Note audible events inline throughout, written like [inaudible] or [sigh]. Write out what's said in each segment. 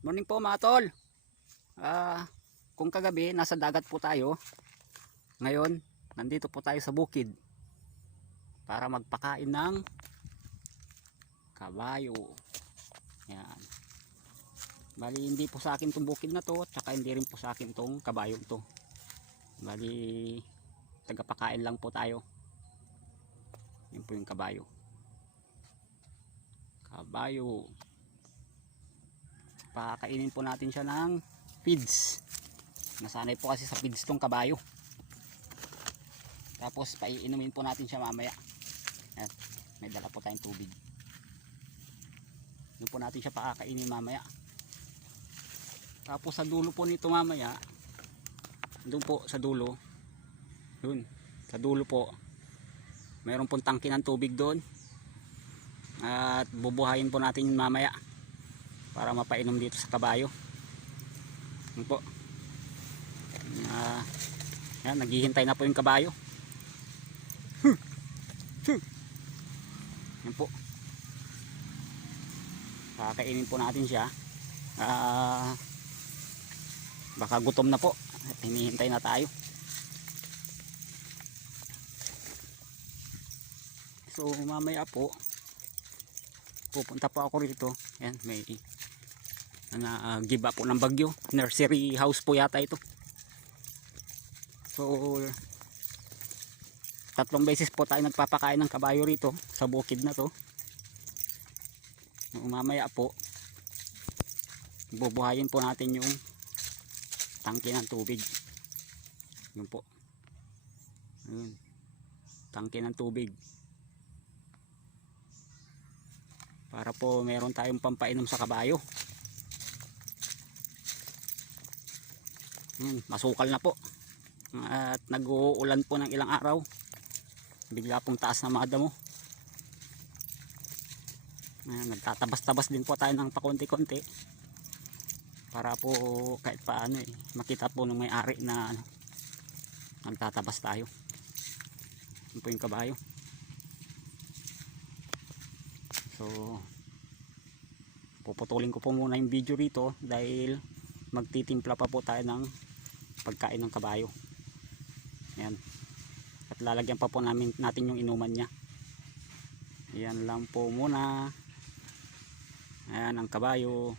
Morning po mga tol. Ah, kung kagabi nasa dagat po tayo. Ngayon, nandito po tayo sa bukid para magpakain ng kabayo. Yan. Bali hindi po sa akin tong bukid na to, tsaka hindi rin po sa akin tong kabayong to. Bali tagapakain lang po tayo. Yan po yung kabayo. Kabayo pakainin po natin siya ng feeds. Nasanay po kasi sa feeds tong kabayo. Tapos paiinumin po natin siya mamaya. Ayan, may dala po tayong tubig. Doon po natin siya pakakainin mamaya. Tapos sa dulo po nito mamaya doon po sa dulo doon sa dulo po mayroon pong tangki ng tubig doon. At bubuhayin po natin mamaya para mapainom dito sa kabayo. Yun po. Uh, yan, naghihintay na po yung kabayo. Yan po. Kakainin po natin siya. Ah, baka gutom na po. Hinihintay na tayo. So mamaya po pupunta po ako rito. Yan may na uh, up po ng bagyo. Nursery house po yata ito. So tatlong beses po tayo nagpapakain ng kabayo rito sa bukid na to. Mamaya po bubuhayin po natin yung tangke ng tubig. Yun po. Yun tangke ng tubig para po meron tayong pampainom sa kabayo Yan, masukal na po. At nag-uulan po ng ilang araw. Bigla pong taas na mga damo. Ayan, nagtatabas-tabas din po tayo ng pakunti-kunti. Para po kahit paano eh, makita po ng may-ari na ano, nagtatabas tayo. Yun po yung kabayo. So, puputulin ko po muna yung video rito dahil magtitimpla pa po tayo ng pagkain ng kabayo. Yan at lalagyan pa po namin, natin yung inuman niya. Yan lang po muna. Ayan ang kabayo.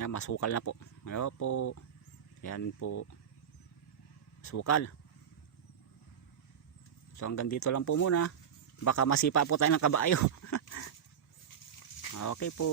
Yan masukal na po. Ayo po yan po. Sukal so hanggang dito lang po muna. Baka masipa po tayo ng kabayo. [laughs] Okay po